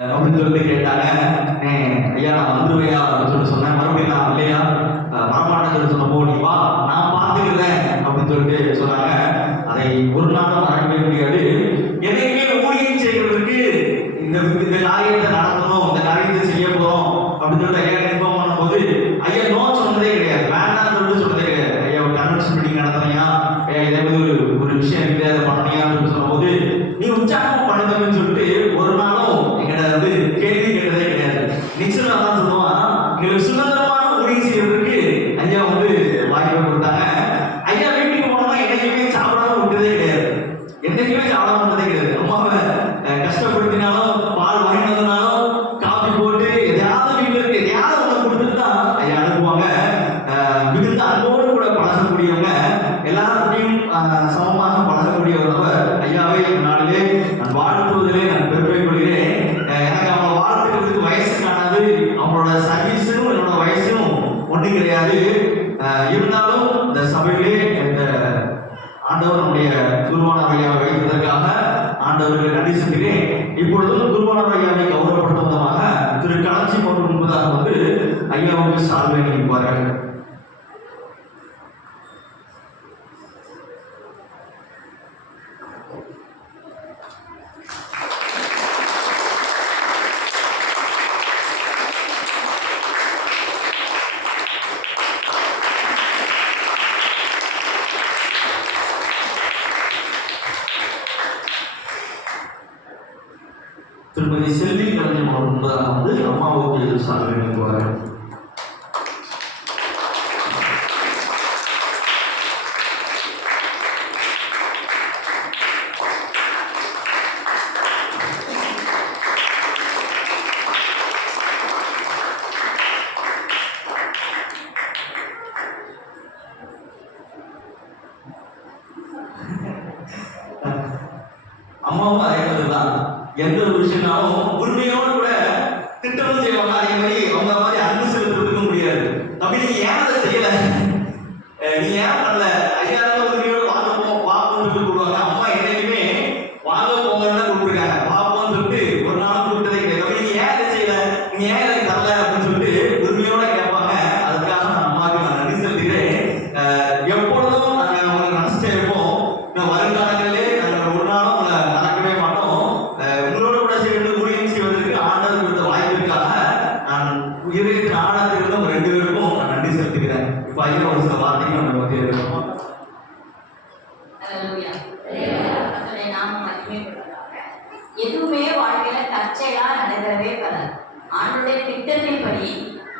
அப்படின்னு சொல்லிட்டு கேட்டாங்க ஏ ஐயா நான் வந்துருவையா அப்படின்னு சொல்லி சொன்னேன். மறுபடியும் நான் இல்லையா வரமாட்டேன்னு சொல்லி சொன்னப்போ நீ வா நான் பார்த்துக்கிறேன் அப்படின்னு சொல்லிட்டு சொன்னாங்க. அதை ஒரு நாளும் மறக்கவே முடியாது. எதையுமே ஊழியம் செய்வதற்கு இந்த இந்த காரியத்தை நடத்தணும் இந்த காரியத்தை செய்ய போறோம் அப்படின்னு சொல்லிட்டு ஐயா இன்ஃபார்ம் பண்ணும்போது ஐயா நோ சொன்னதே கிடையாது. வேண்டாம் சொல்லிட்டு சொன்னதே கிடையாது. ஐயா ஒரு கன்வென்ஷன் மீட்டிங் நடத்தினியா? ஐயா இதே மாதிரி ஒரு ஒரு விஷயம் இருக்குது அதை பண்ணியா அப்படின்னு சொன்னபோது நீ உற்சாகம் பண்ணுங்கன்னு நான் உயிரின் ஆனந்திலிருந்து ரெண்டு பேருக்கும் நான் நன்றி செலுத்துகிறேன். இப்போ ஐயா ஒரு சில வார்த்தைகள் நம்ம பற்றி இருக்கோம் எதுவுமே வாழ்க்கையில தற்செயலா நடைபெறவே பெறாது ஆண்டுடைய திட்டத்தின்படி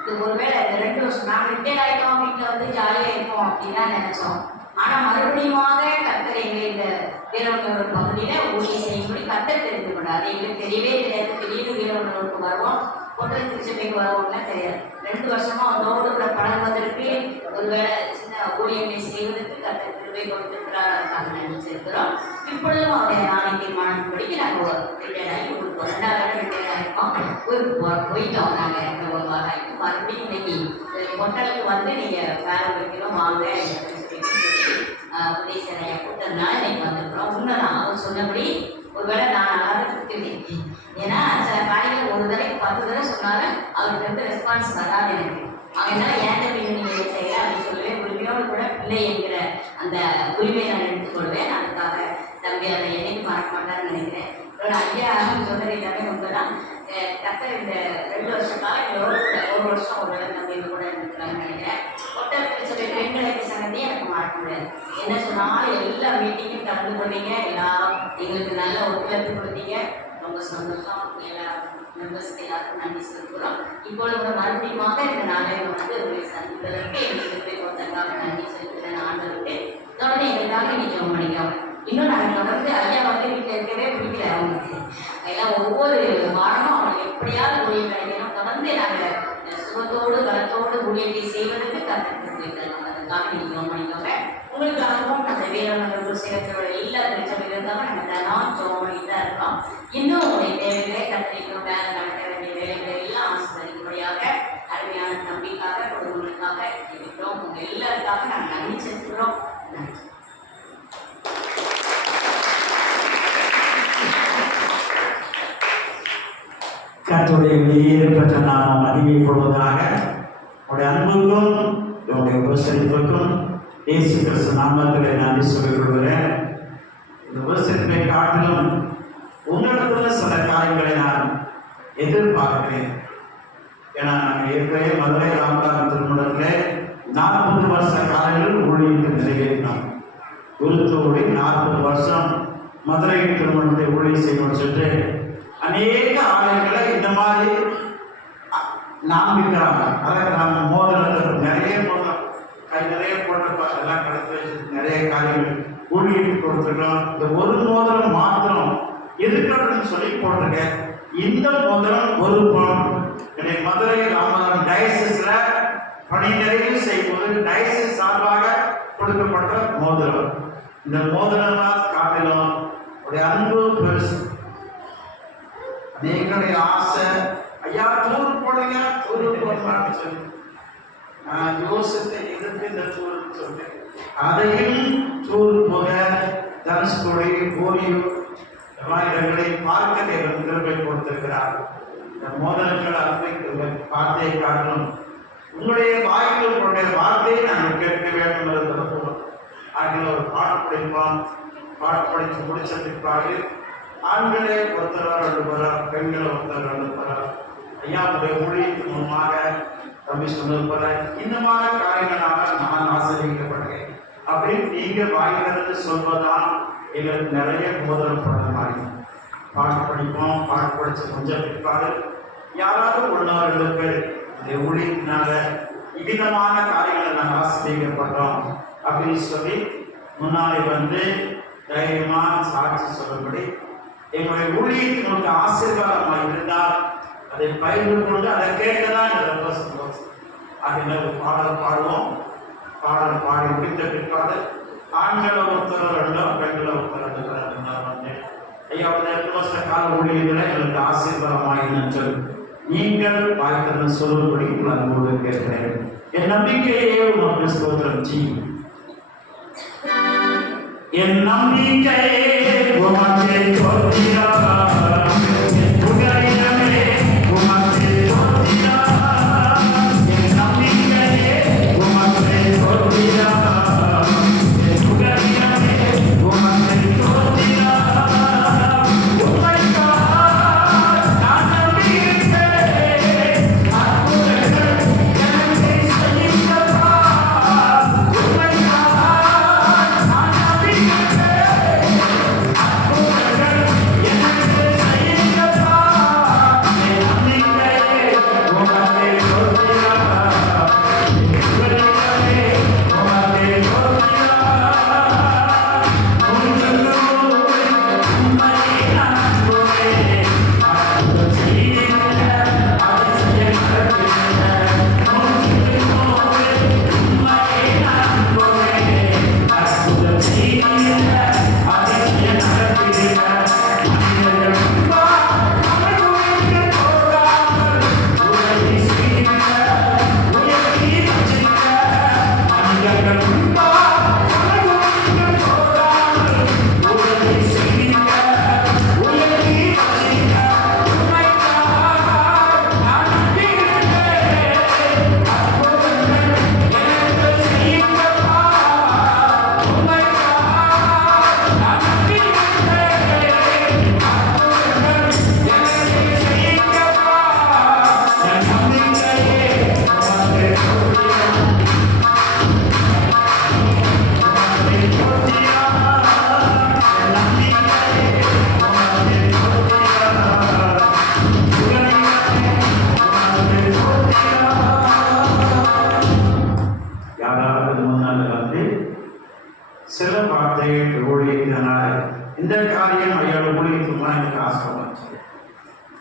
இது ஒருவேளை ரெண்டு வருஷம் நாங்கள் ரிட்டையர் ஆகிட்டோம் வீட்டில் வந்து ஜாலியாக இருப்போம் அப்படின்னு தான் நினைச்சோம். ஆனா மறுபடியுமாக கர்த்தர் எங்களை இந்த வீரவனூர் பகுதியில ஊழியம் செய்யும்படி கர்த்தர் தெரிந்து கொண்டார். எங்களுக்கு தெரியவே தெரியாது. திடீர்னு வீரவனூருக்கு வருவோம். பொட்டல் திருச்சபைக்கு வருவோம்லாம் தெரியாது. ரெண்டு வருஷமா அதோடு கூட பழகுவதற்கு ஒருவேளை சின்ன ஊழியங்களை செய்வதற்கு கர்த்தர் கிருபை கொடுத்திருக்கிறார் அதுக்காக நன்றி இப்பொழுதும் அவருடைய நாளை தீர்மானத்தின்படிக்கு நாங்கள் ரிட்டையர் ஆகி ஊருக்கு போகிறோம் ரெண்டாவது ரிட்டையர் ஆகிருக்கோம் ஊருக்கு போ போயிட்டோம் நாங்கள் இந்த ஒரு வாரம் ஆகிட்டு மறுபடியும் இன்னைக்கு அஹ், வந்து நீங்கள் வேலை வைக்கணும் வாங்க அப்படின்னு உதயசனையை கூட்டதுனால இன்னைக்கு வந்திருக்கிறோம். உண்மைதான் அவர் சொன்னபடி ஒருவேளை நான் நல்லா திருப்தி ஏன்னா ஒரு தடவை பத்து தடவை சொன்னாலும் அவருக்கு வந்து ரெஸ்பான்ஸ் வராது எனக்கு. அதனால ஏன் தம்பி நீங்கள் செய்யல அப்படின்னு சொல்லவே உரிமையோடு கூட பிள்ளை என்கிற அந்த உரிமையை நான் எடுத்துக்கொள்வேன். அதுக்காக தம்பி அதை என்னைக்கு மறக்க மாட்டார்னு நினைக்கிறேன். இதோட ஐயா சொன்னது எல்லாமே உண்மைதான். அஹ் இந்த ரெண்டு வருஷ காலம் எங்களோட கூட ஒரு வருஷம் ஒரு தம்பி கூட இருந்துக்கிறாங்கன்னு நினைக்கிறேன். ஒட்டத்தில் பிரச்சனை பெண்களுக்கு சங்கத்தையும் எனக்கு மறக்க முடியாது. என்ன சொன்னாலும் எல்லா மீட்டிங்கும் கலந்து கொண்டீங்க. எல்லாம் எங்களுக்கு நல்ல ஒத்துழைப்பு கொடுத்தீங்க. ரொம்ப சந்தோஷம் எல்லா மெம்பர்ஸ்க்கு எல்லாருக்கும் நன்றி சொல்கிறோம் இப்பொழுது மறுபடியுமாக இந்த நாளைக்கு வந்து உங்களை சந்திப்பதற்கு எங்களுக்கு போய் நன்றி செலுத்துகிறேன் ஆண்டவருக்கு தொடர்ந்து எங்களுக்காக நீ ஜெபம் பண்ணிக்கோங்க. இன்னும் நாங்கள் தொடர்ந்து ஐயா வந்து வீட்டில் இருக்கவே பிடிக்கல அவங்களுக்கு. எல்லாம் ஒவ்வொரு வாரமும் அவங்களுக்கு எப்படியாவது ஊழியம் கிடைக்கணும். தொடர்ந்து நாங்கள் சுகத்தோடு பலத்தோடு ஊழியத்தை செய்வதற்கு கற்றுக்கிட்டு அதுக்காக நீங்க ஜோம் பண்ணிக்கோங்க. உங்களுக்காகவும் அந்த வீரர்கள் சேரத்தோட எல்லா பிரச்சனை இருந்தாலும் நாங்கள் தினம் ஜோம் பண்ணிட்டு தான் இருக்கோம். இன்னும் கர்த்தருடைய வெளியேறப்பட்ட நாமம் மகிமைப்படுவதாக உடைய அன்புக்கும் உடைய உபசரிப்புக்கும் இயேசு கிறிஸ்து நாமத்திலே நன்றி சொல்லிக் கொள்கிறேன். இந்த உபசரிப்பை காட்டிலும் உங்களிடத்துல சில காரியங்களை நான் எதிர்பார்க்கிறேன். ஏன்னா நாங்கள் ஏற்கனவே மதுரை ராமதாஸ் திருமணத்திலே நாற்பது வருஷ காலங்களில் ஊழியத்தை நிறைவேற்றினோம் குருத்தோடு நாற்பது வருஷம் மதுரை திருமணத்தை ஊழிய செய்ய முடிச்சுட்டு அநேக ஆலயங்களை இந்த மாதிரி நாம் நாம்பிக்கிறாங்க அதாவது நம்ம மோதிரத்தில் நிறைய மோதிரம் கை நிறைய போட்டிருப்பா எல்லாம் கடத்தி நிறைய காரியங்கள் ஊழியருக்கு கொடுத்துருக்கோம். இந்த ஒரு மோதிரம் மாத்திரம் எதுக்கணும்னு சொல்லி போட்டிருக்கேன் இந்த மோதிரம் ஒரு பணம் என்னை மதுரை ராமநாதன் டயசிஸ்ல பணி நிறைவு செய்யும்போது டயசிஸ் சார்பாக கொடுக்கப்பட்ட மோதிரம். இந்த மோதிரம் காட்டிலும் உடைய அன்பு பெருசு அது எங்களுடைய ஆசை ஐயா டூர் போடுங்க டூர் போடலாம்னு சொல்லி. நான் யோசித்து எதுக்கு இந்த டூர் சொன்னேன். அதையும் டூர் போக தனுஷ்கோடி கோரியூர் இடங்களை பார்க்க தேவன் கிருபை கொடுத்திருக்கிறார். இந்த மோதல்கள் அன்பை வார்த்தையை காட்டணும் உங்களுடைய வாய்ப்பு உங்களுடைய வார்த்தையை நாங்கள் கேட்க வேண்டும் என்று விரும்புகிறோம். ஆகிய ஒரு பாட்டு படிப்போம் பாட்டு படித்து முடிச்ச பிற்பாடு ஆண்களே ஒருத்தர் ரெண்டு பேரா பெண்களை ஒருத்தர் ரெண்டு பேரா. ஐயா உடைய ஊழியத்துக்கு முன்பாக தம்பி சொன்னது போல இந்த மாதிரி காரியங்களாக நான் ஆசிரியக்கப்பட்டேன் அப்படின்னு நீங்க வாயிலிருந்து சொல்வதால் எங்களுக்கு நிறைய போதனை படுற மாதிரி. பாட்டு படிப்போம் பாட்டு படிச்சு கொஞ்சம் பிற்பாடு. யாராவது உள்ளவர்களுக்கு இந்த ஊழியத்தினால இவ்விதமான காரியங்களை நாங்கள் ஆசிரியப்படுறோம் அப்படின்னு சொல்லி முன்னாடி வந்து தைரியமாக சாட்சி சொல்லும்படி எங்களுடைய ஊழியத்தில் உங்களுக்கு ஆசீர்வாதமாக இருந்தால் அதை பயிர்ந்து கொண்டு அதை கேட்கதான் எனக்கு ரொம்ப சந்தோஷம். அதில் ஒரு பாடல் பாடுவோம். பாடல் பாடி முடித்த பிற்பாடு ஆண்களை ஒருத்தர் ரெண்டும் பெண்களை ஒருத்தர் ரெண்டு பேர் இருந்தால் வந்து ஐயா ஒரு ரெண்டு வருஷ கால ஊழியர்களை எங்களுக்கு ஆசீர்வாதமாக இருந்துச்சு நீங்கள் வாய்த்தன சொல்லும்படி நான் உங்களுக்கு கேட்கிறேன். என் நம்பிக்கையே உனக்கு ஸ்தோத்திரம் செய்யும். என் நம்பிக்கையே உமக்கு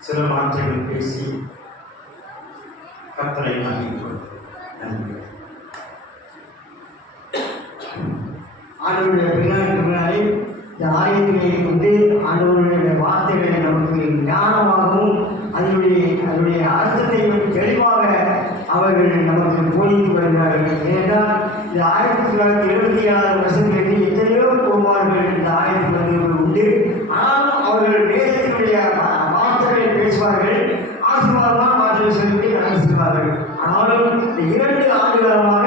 சில வார்த்தைகள் பேசி கத்தரை நன்றி. ஆண்டவருடைய பின்னாடி பின்னாடி இந்த ஆலயத்திலே வந்து ஆண்டவருடைய வார்த்தைகளை நமக்கு ஞானமாகவும் அதனுடைய அதனுடைய அர்த்தத்தையும் தெளிவாக அவர்கள் நமக்கு போதித்து வருகிறார்கள். ஏனென்றால் இந்த ஆயிரத்தி தொள்ளாயிரத்தி எழுபத்தி ஏழாவது வருஷத்திலிருந்து எத்தனையோ குமார்கள் இந்த ஆலயத்துக்கு வந்து உண்டு ஆனாலும் அவர்கள் வேதத்தினுடைய வா- வார்த்தைகளை பேசுவார்கள் ஆசீர்வாதமாக வாசல் சொல்லி கடந்து செல்வார்கள் ஆனாலும் இந்த இரண்டு ஆண்டுகாலமாக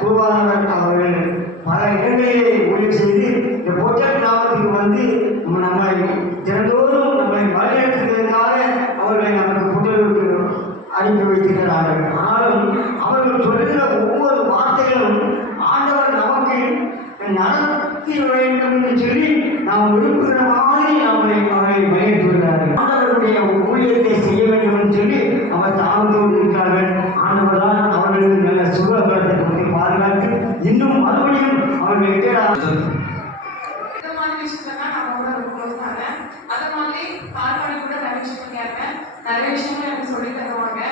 குருவானவர் அவர்கள் பல இடங்களிலே ஊழியர் செய்து இந்த பொற்ற கிராமத்துக்கு வந்து நம்ம நம்மை தினந்தோறும் நம்மை வழிநடத்துவதற்காக அவர்களை நமக்கு புத்தகங்களுக்கு அனுப்பி வைத்திருக்கிறார்கள் ஆனாலும் அவர்கள் சொல்லுகிற ஒவ்வொரு வார்த்தைகளும் ஆண்டவர் நமக்கு நடத்தி வேண்டும் என்று சொல்லி நாம் விரும்புகிற மாதிரி நம்மை அவரை வழிநடத்துகிறார்கள் ஆண்டவருடைய ஊழியத்தை செய்ய வேண்டும் என்று சொல்லி அவர் தாமத்தோடு இருக்கிறார்கள் ஆண்டவர் தான் அவர்களுக்கு நல்ல சுகபலத்தை கொடுத்து பாதுகாத்து இன்னும் மறுபடியும் அவர்கள் இந்த மாதிரி விஷயத்துலலாம் நான் ரொம்ப ரொம்ப க்ளோஸ் ஆனேன் அது மாதிரி பால்வாடி கூட நிறைய விஷயம் கேட்பேன் நிறைய விஷயங்கள் எனக்கு சொல்லி தருவாங்க.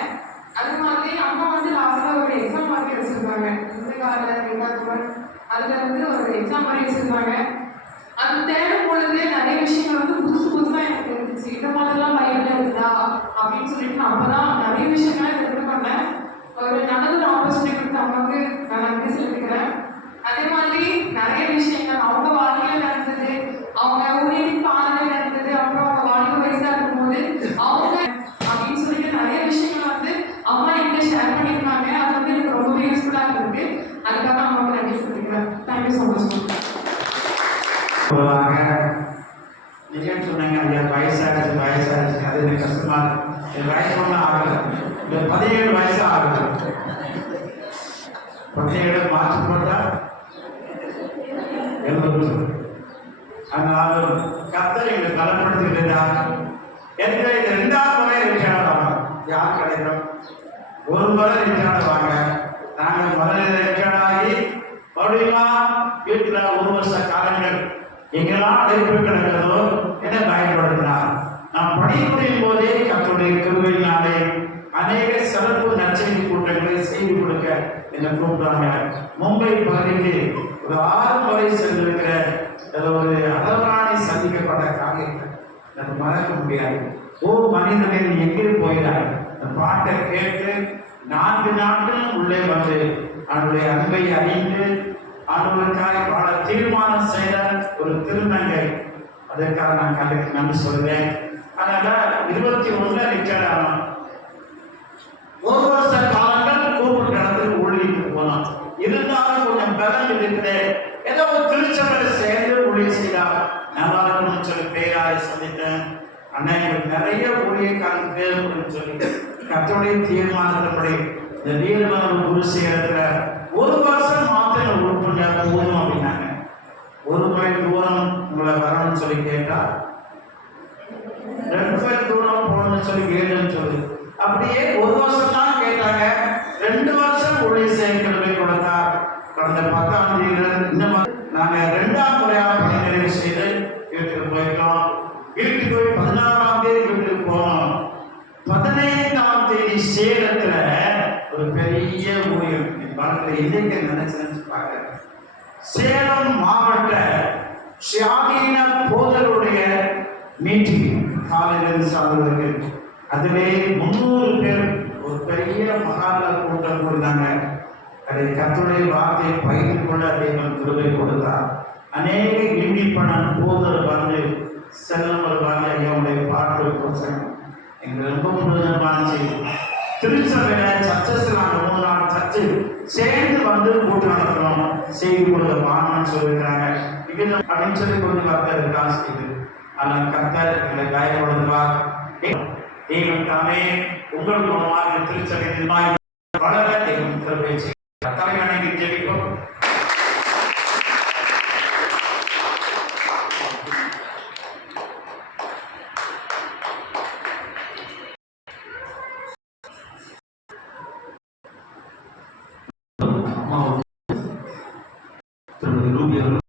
அது மாதிரி அம்மா வந்து லாஸ்ட்டாக ஒரு எக்ஸாம் மாதிரி வச்சுருந்தாங்க இந்த கால ரெண்டாவது அதில் வந்து ஒரு எக்ஸாம் மாதிரி வச்சுருந்தாங்க அது தேடும் பொழுது நிறைய விஷயங்கள் வந்து புதுசு புதுசாக எனக்கு இருந்துச்சு இந்த மாதிரிலாம் பைபிளில் இருக்குதா? அப்படின்னு சொல்லிட்டு நான் அப்போ தான் நிறைய விஷயங்களை ஒரு நல்ல ஒரு ஆப்பர்ச்சுனிட்டி கொடுத்த அம்மாவுக்கு நான் நன்றி செலுத்துக்கிறேன். அதே மாதிரி நிறைய விஷயங்கள். அவங்க வாழ்க்கையில நடந்தது அவங்க ஊழியத்தின் பாதையில நடந்தது அப்புறம் அவங்க வாழ்க்கை வயசா இருக்கும்போது அவங்க அப்படின்னு சொல்லிட்டு நிறைய விஷயங்கள் வந்து அம்மா என்கிட்ட ஷேர் பண்ணியிருக்காங்க அது வந்து எனக்கு ரொம்பவே யூஸ்ஃபுல்லாக இருக்கு அதுக்காக அம்மாவுக்கு நன்றி சொல்லிக்கிறேன். தேங்க்யூ ஸோ மச் சொல்லுவாங்க சொன்னாங்க ஐயா வயசாகிடுச்சு வயசாகிடுச்சு அது எனக்கு கஷ்டமா இருக்கு. வயசு ஒன்றும் ஆகலை. பதினேழு வயசு ஆகுது. பதினேழு மாற்றி போட்டா ஆனாலும் கத்தர் எங்களை பலப்படுத்திக்கிட்டார் என்ற இந்த ரெண்டாவது முறை ரிச்சார்ட் யார் கிடைக்கும் ஒரு முறை ரிச்சார்ட் வாங்க நாங்கள் முதல்ல ரிச்சார்ட் ஆகி மறுபடியும் வீட்டில் ஒரு வருஷ காலங்கள் எங்கெல்லாம் அடைப்பு கிடக்கிறதோ என்ன பயன்படுத்தினார். நான் பணிபுரியும் போதே கத்தருடைய கிருபையினாலே அநேக சிறப்பு நற்செய்தி கூட்டங்களை செய்து கொடுக்க என்ன கூப்பிட்டாங்க மும்பை பகுதிக்கு ஒரு ஆறு முறை சென்றிருக்கிற ஒரு அளவாணி சந்திக்கப்பட்ட காரியத்தை நம்ம மறக்க முடியாது. ஓ மனிதர்கள் எங்கே போயிடாய் அந்த பாட்டை கேட்டு நான்கு நாட்கள் உள்ளே வந்து அவனுடைய அன்பை அறிந்து அவர்களுக்காக பல தீர்மானம் செய்த ஒரு திருநங்கை. அதற்காக நான் கண்டுக்கு நன்றி சொல்லுவேன். அதனால இருபத்தி ஒண்ணுல ஒரு வருஷம் ஒரு வருஷ காலங்கள் கூப்பிட்டு நடந்து ஊழியத்துக்கு போனோம் இருந்தாலும் கொஞ்சம் பலம் இருக்குது ஏதோ ஒரு திருச்சபையில சேர்ந்து ஊழியம் செய்தார் நல்லா இருக்கணும்னு சொல்லி பேராரை சந்தித்தேன் அண்ணா எங்களுக்கு நிறைய ஊழியக்காரன் தேவைப்படும் சொல்லி கத்தோடைய தீர்மானத்தின்படி இந்த வீரமரம் குரு சேர்க்கிற ஒரு வருஷம் மாத்திரம் உறுப்புங்க போதும் அப்படின்னாங்க. ஒரு மைல் தூரம் உங்களை வரணும்னு சொல்லி கேட்டா ரெண்டு மைல் தூரம் போகணும்னு சொல்லி கேளுன்னு சொல்லி அப்படியே ஒரு வருஷம் தான் கேட்டாங்க. ரெண்டு வருஷம் ஊழியர் சேர்க்கிறது கொடுத்தா கடந்த பத்தாம் தேதியில இந்த மாதிரி நாங்க ரெண்டாம் முறையாக பணி நிறைவு செய்து வீட்டுக்கு போயிட்டோம் வீட்டுக்கு போய் பதினாறாம் பெரிய முடியும் என் வாழ்க்கையில எதுக்கு நினைச்சு நினைச்சு சேலம் மாவட்ட சுயாதீன போதருடைய மீட்டிங் காலையில் சாதவர்கள் அதிலே முன்னூறு பேர் ஒரு பெரிய மகால கூட்டம் கொண்டாங்க அதை கத்துடைய வார்த்தையை பகிர்ந்து கொள்ள தேவன் கிருபை கொடுத்தார். அநேக இண்டிபெண்ட் போதர் வந்து செல்லவர் வந்து ஐயாவுடைய பாட்டு பிரசங்கம் எங்களுக்கு ரொம்ப பிரயோஜனமாச்சு திருச்சபையில சர்ச்சஸ் நாங்கள் மூணு நாள் சர்ச்சு சேர்ந்து வந்து கூட்டம் நடத்துறோம் செய்தி கொடுக்க வாங்கன்னு சொல்லியிருக்காங்க இது அப்படின்னு சொல்லி கொஞ்சம் கர்த்தர் காசு செய்து. ஆனால் கர்த்தர் எங்களை காயப்படுத்துவார் நீங்கள் தாமே உங்கள் மூலமாக திருச்சபை நிர்வாகி வளர தெய்வம் அணைக்கு Maut, 边